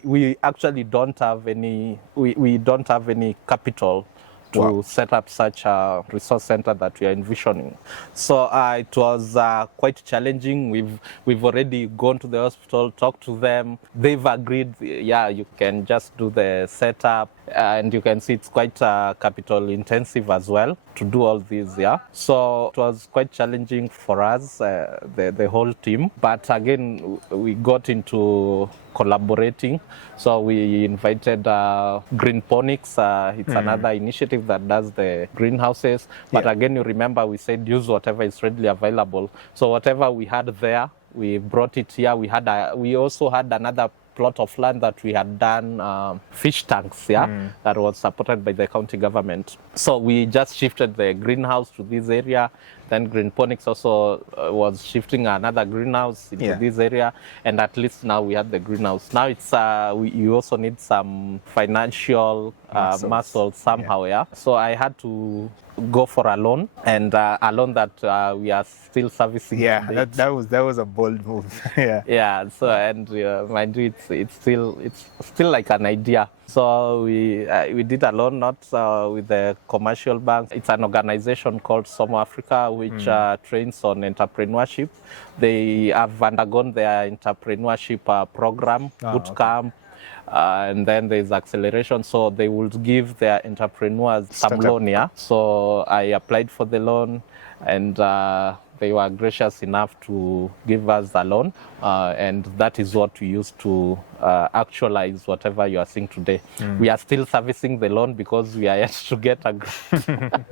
we actually don't have any. We don't have any capital to set up such a resource center that we are envisioning. So it was quite challenging. We've already gone to the hospital, talked to them. They've agreed, yeah, you can just do the setup. And you can see it's quite capital intensive as well to do all these, yeah. So it was quite challenging for us, the whole team. But again, we got into collaborating. So we invited Green Ponics. It's another initiative that does the greenhouses. But again, you remember we said use whatever is readily available. So whatever we had there, we brought it here. We also had another plot of land that we had done fish tanks, that was supported by the county government. So we just shifted the greenhouse to this area. Then Green Ponics also was shifting another greenhouse into this area, and at least now we have the greenhouse. Now it's you also need some financial muscle somehow, So I had to go for a loan, and a loan that we are still servicing. Yeah, that was a bold move. Yeah. So and mind you, it's still like an idea. So we did a loan, not with the commercial banks. It's an organization called Slum Africa, which trains on entrepreneurship. They have undergone their entrepreneurship program, boot camp. And then there's acceleration, so they will give their entrepreneurs some loan. So I applied for the loan, and they were gracious enough to give us the loan, and that is what we used to actualize whatever you are seeing today. We are still servicing the loan because we are yet to get a grant.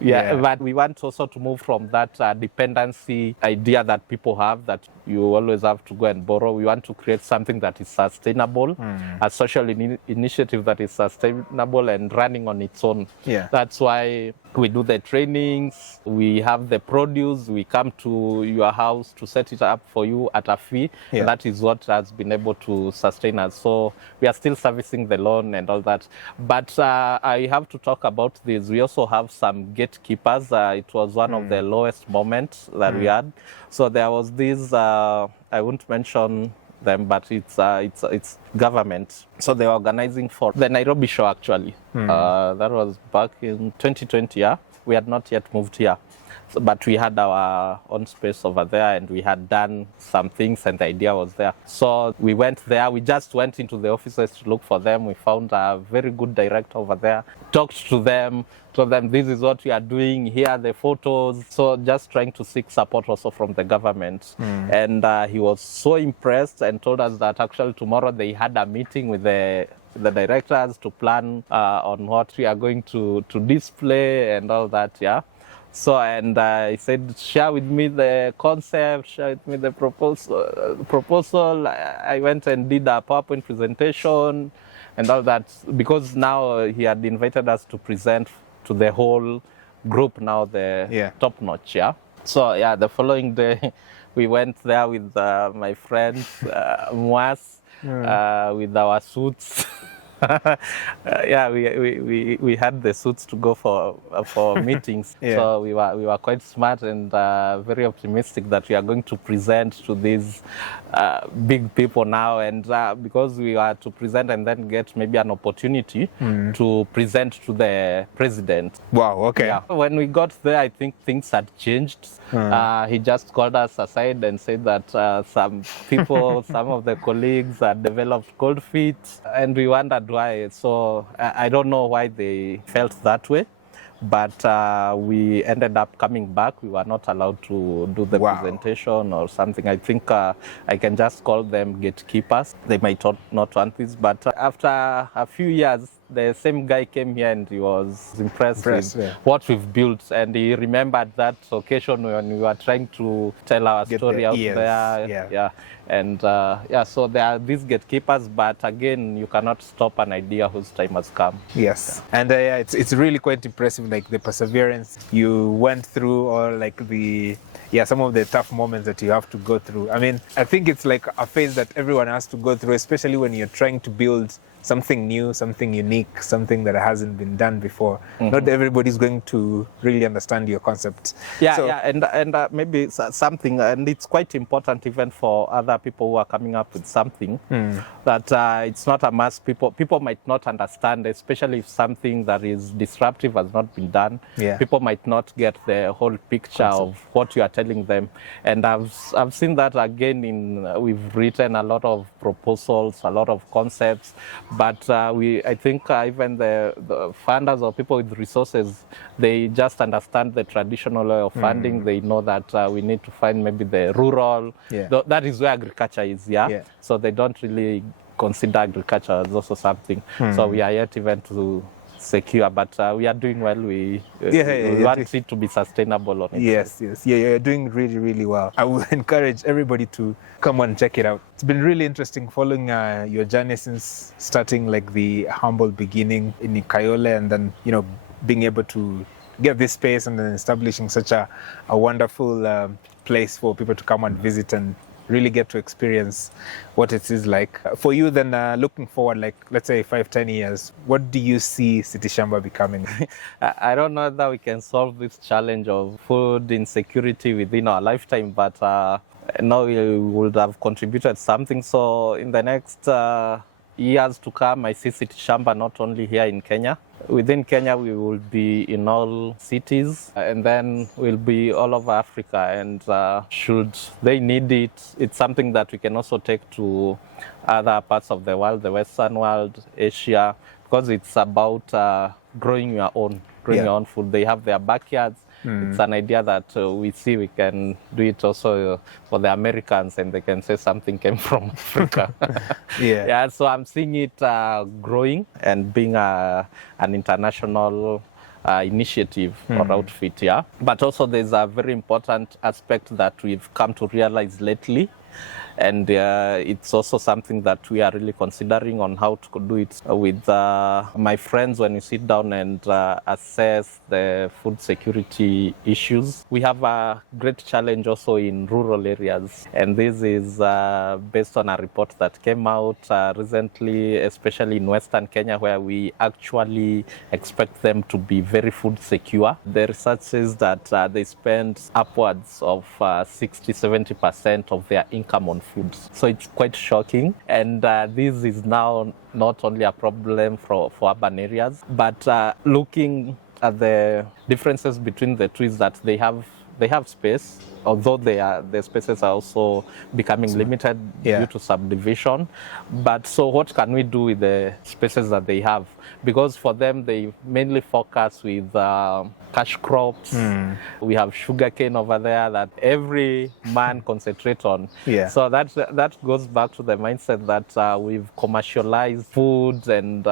But we want also to move from that dependency idea that people have, that you always have to go and borrow. We want to create something that is sustainable, a social initiative that is sustainable and running on its own. That's why we do the trainings, we have the produce, we come to your house to set it up for you at a fee. That is what has been able to sustain us. So we are still servicing the loan and all that. But I have to talk about this. We also have some gatekeepers. It was one of the lowest moments that we had. So there was this, I won't mention them, but it's government. So they were organizing for the Nairobi show, actually. That was back in 2020, We had not yet moved here. So, but we had our own space over there, and we had done some things, and the idea was there. So we went there. We just went into the offices to look for them. We found a very good director over there, talked to them, told them this is what we are doing, here are the photos. So just trying to seek support also from the government. And he was so impressed and told us that actually tomorrow they had a meeting with the directors to plan on what we are going to display and all that, So, and I said, share with me the concept, share with me the proposal. I went and did a PowerPoint presentation and all that, because now he had invited us to present to the whole group, now the top notch, So, the following day, we went there with my friends, Mwas, with our suits. We had the suits to go for meetings. So we were quite smart and very optimistic that we are going to present to these big people now, and because we are to present and then get maybe an opportunity to present to the president. Wow, okay. When we got there, I think things had changed. He just called us aside and said that some people, some of the colleagues had developed cold feet, and we wondered why. So I don't know why they felt that way, but we ended up coming back. We were not allowed to do the presentation or something. I think I can just call them gatekeepers. They might not want this, but after a few years, the same guy came here and he was impressed with what we've built, and he remembered that occasion when we were trying to tell our story out there. And so there are these gatekeepers, but again, you cannot stop an idea whose time has come. Yes, and it's really quite impressive, like the perseverance you went through, or like some of the tough moments that you have to go through. I mean, I think it's like a phase that everyone has to go through, especially when you're trying to build something new, something unique, something that hasn't been done before. Not everybody's going to really understand your concept. And maybe something, and it's quite important even for other people who are coming up with something, that it's not a must. People might not understand, especially if something that is disruptive has not been done. People might not get the whole picture of what you are telling them. And I've seen that again we've written a lot of proposals, a lot of concepts, but I think even the funders or people with resources, they just understand the traditional way of funding. They know that we need to find maybe the rural, that is where agriculture is, so they don't really consider agriculture as also something. So we are yet even to secure, but we are doing well. We want it to be sustainable on it. Yes, you're doing really, really well. I would encourage everybody to come and check it out. It's been really interesting following your journey since starting like the humble beginning in Kayole, and then being able to get this space and then establishing such a wonderful place for people to come and visit and really get to experience what it is like. For you then, looking forward, like let's say 5-10 years, what do you see City Shamba becoming? I don't know that we can solve this challenge of food insecurity within our lifetime, but now we would have contributed something. So in the next years to come, I see City Shamba not only here in Kenya. Within Kenya, we will be in all cities, and then we'll be all over Africa. And should they need it, it's something that we can also take to other parts of the world, the Western world, Asia, because it's about growing your own food. They have their backyards. It's an idea that we see we can do it also for the Americans, and they can say something came from Africa. So I'm seeing it growing and being an international initiative or outfit. But also there's a very important aspect that we've come to realize lately. And it's also something that we are really considering on how to do it with my friends when we sit down and assess the food security issues. We have a great challenge also in rural areas. And this is based on a report that came out recently, especially in Western Kenya, where we actually expect them to be very food secure. The research says that they spend upwards of 60-70% of their income on food. So it's quite shocking. And this is now not only a problem for urban areas, but looking at the differences between the two is that they have space, although the spaces are also becoming limited due to subdivision. But so what can we do with the spaces that they have? Because for them, they mainly focus with cash crops. We have sugarcane over there that every man concentrates on. So that goes back to the mindset that we've commercialized food and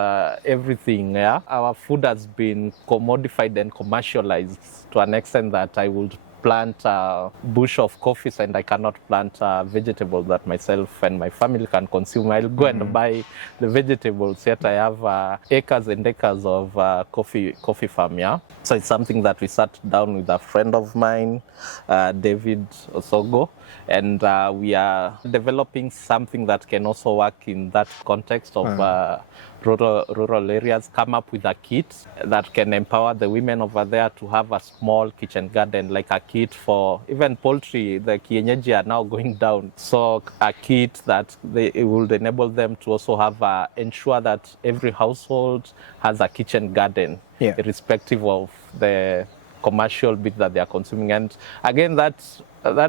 everything. Our food has been commodified and commercialized to an extent that I would plant a bush of coffees and I cannot plant vegetables that myself and my family can consume. I'll go and buy the vegetables, yet I have acres and acres of coffee farm. So it's something that we sat down with a friend of mine, David Osogo, and we are developing something that can also work in that context of rural areas, come up with a kit that can empower the women over there to have a small kitchen garden, like a kit for even poultry. The kienyeji are now going down. So a kit that it will enable them to also have ensure that every household has a kitchen garden, irrespective of the commercial bit that they are consuming. And again, that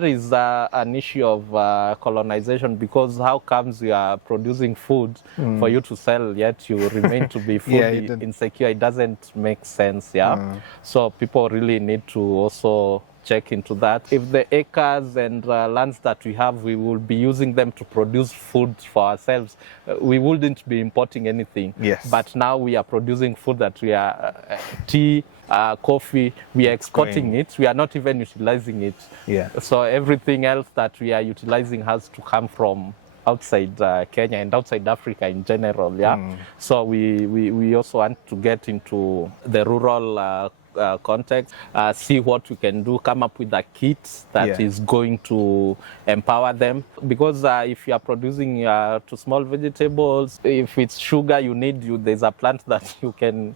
is an issue of colonization, because how comes you are producing food for you to sell, yet you remain to be food insecure? It doesn't make sense. So people really need to also check into that. If the acres and lands that we have, we will be using them to produce food for ourselves. We wouldn't be importing anything. Yes. But now we are producing food that we are tea, coffee, we are exporting it. We are not even utilizing it. Yeah. So everything else that we are utilizing has to come from outside Kenya and outside Africa in general, So we also want to get into the rural context, see what we can do, come up with a kit that is going to empower them. Because if you are producing to small vegetables, if it's sugar you need, there's a plant that you can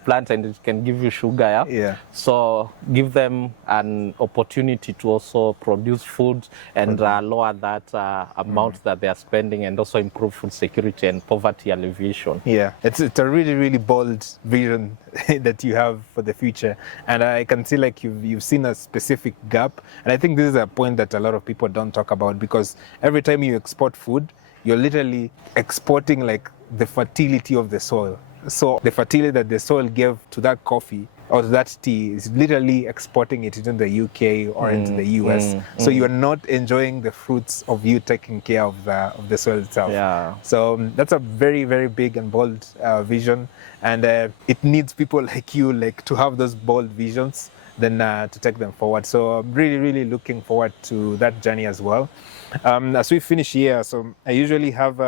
plant and it can give you sugar. So give them an opportunity to also produce food and lower that amount that they are spending, and also improve food security and poverty alleviation. Yeah, it's a really, really bold vision that you have for the future, and I can see like you've seen a specific gap, and I think this is a point that a lot of people don't talk about, because every time you export food, you're literally exporting like the fertility of the soil. So the fertility that the soil gave to that coffee or to that tea is literally exporting it into the UK or into the US. So you're not enjoying the fruits of you taking care of the soil itself. So that's a very, very big and bold vision, and it needs people like you to have those bold visions, then to take them forward. So I'm really, really looking forward to that journey as well. As we finish here, so I usually have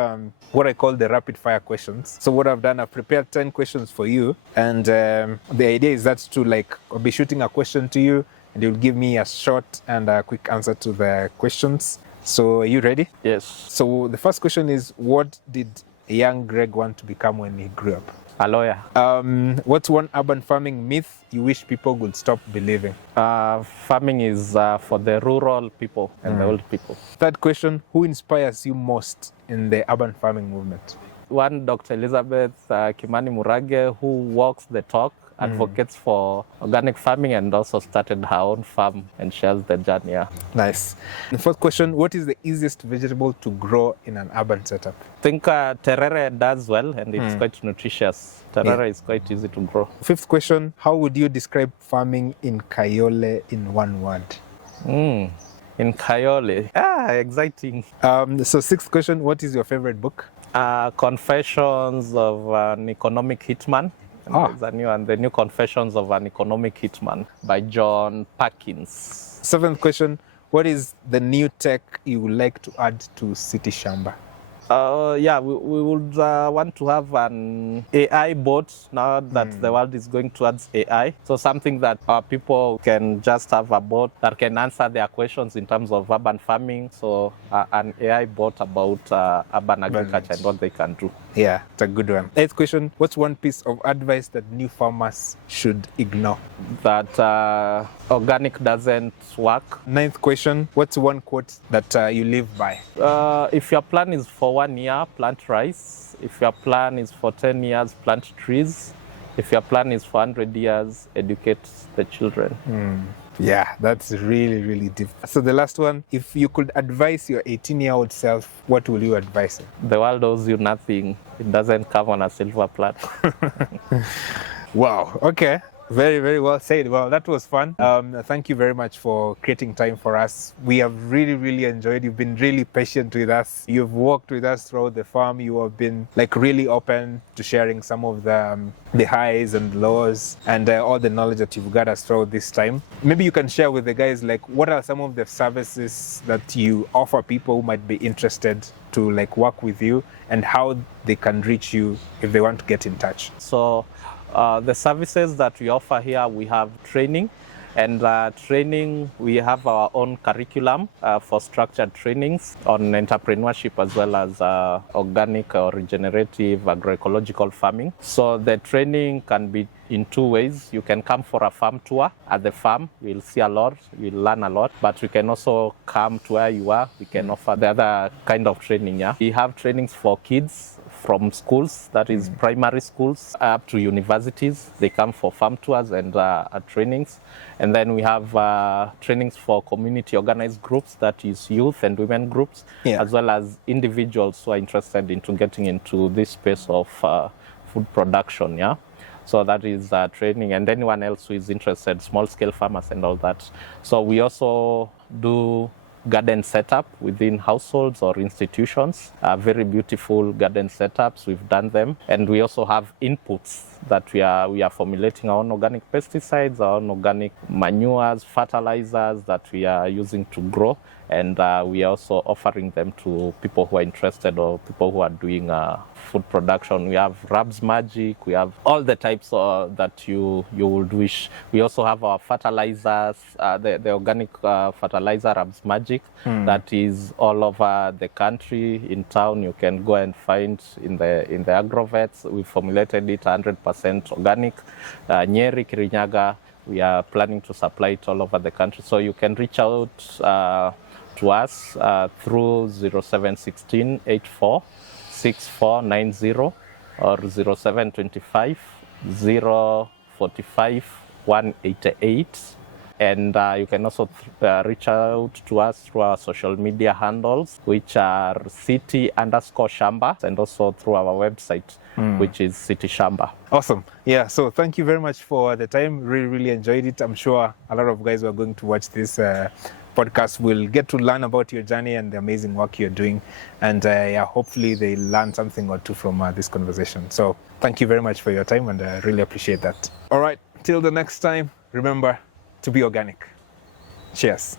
what I call the rapid fire questions. So what I've done, I've prepared 10 questions for you, and the idea is that to I'll be shooting a question to you, and you'll give me a short and a quick answer to the questions. So are you ready? Yes. So the first question is, what did a young Greg want to become when he grew up? A lawyer. What's one urban farming myth you wish people would stop believing? Farming is for the rural people and the old people. Third question, who inspires you most in the urban farming movement? One, Dr. Elizabeth Kimani Murage, who walks the talk, advocates for organic farming, and also started her own farm and shares the journey. Nice. The fourth question, what is the easiest vegetable to grow in an urban setup? I think terere does well, and it's quite nutritious. Terere is quite easy to grow. Fifth question, how would you describe farming in Kayole in one word? In Kayole. Exciting. So sixth question, what is your favorite book? Confessions of an Economic Hitman. There's a new one, The New Confessions of an Economic Hitman by John Perkins. Seventh question, what is the new tech you would like to add to City Shamba? We would want to have an AI bot now that the world is going towards AI. So something that people can just have a bot that can answer their questions in terms of urban farming. So an AI bot about urban agriculture and what they can do. Yeah, it's a good one. Eighth question, what's one piece of advice that new farmers should ignore? That organic doesn't work. Ninth question, what's one quote that you live by? If your plan is for 1 year, plant rice. If your plan is for 10 years, plant trees. If your plan is for 100 years, educate the children. Yeah, that's really, really deep. So the last one, if you could advise your 18-year-old self, what will you advise him? The world owes you nothing. It doesn't come on a silver platter. Wow, okay. Very, very well said. Well, that was fun. Thank you very much for creating time for us. We have really, really enjoyed. You've been really patient with us. You've walked with us throughout the farm. You have been really open to sharing some of the highs and lows and all the knowledge that you've got us throughout this time. Maybe you can share with the guys what are some of the services that you offer people who might be interested to work with you, and how they can reach you if they want to get in touch. So the services that we offer here, we have training, and training, we have our own curriculum for structured trainings on entrepreneurship as well as organic or regenerative agroecological farming. So the training can be in two ways. You can come for a farm tour at the farm. You'll see a lot, you'll learn a lot, but we can also come to where you are. We can offer the other kind of training. We have trainings for kids from schools, that is primary schools, up to universities. They come for farm tours and trainings. And then we have trainings for community organized groups, that is youth and women groups, as well as individuals who are interested into getting into this space of food production. So that is training, and anyone else who is interested, small-scale farmers and all that. So we also do garden setup within households or institutions, very beautiful garden setups. We've done them, and we also have inputs that we are formulating our own organic pesticides, our own organic manures, fertilizers that we are using to grow, and we are also offering them to people who are interested or people who are doing food production. We have Rabs Magic, we have all the types that you would wish. We also have our fertilizers, the organic fertilizer Rabs Magic, that is all over the country. In town, you can go and find in the agrovets. We formulated it 100% organic. Nyeri, Kirinyaga, we are planning to supply it all over the country. So you can reach out to us through 0716 84 6490 or 0725 045 188. And you can also reach out to us through our social media handles, which are City_Shamba, and also through our website, which is City Shamba. Awesome. Yeah, so thank you very much for the time. Really enjoyed it. I'm sure a lot of guys who are going to watch this podcast will get to learn about your journey and the amazing work you're doing. And yeah, hopefully they learn something or two from this conversation. So thank you very much for your time, and I really appreciate that. All right, till the next time, remember to be organic. Cheers.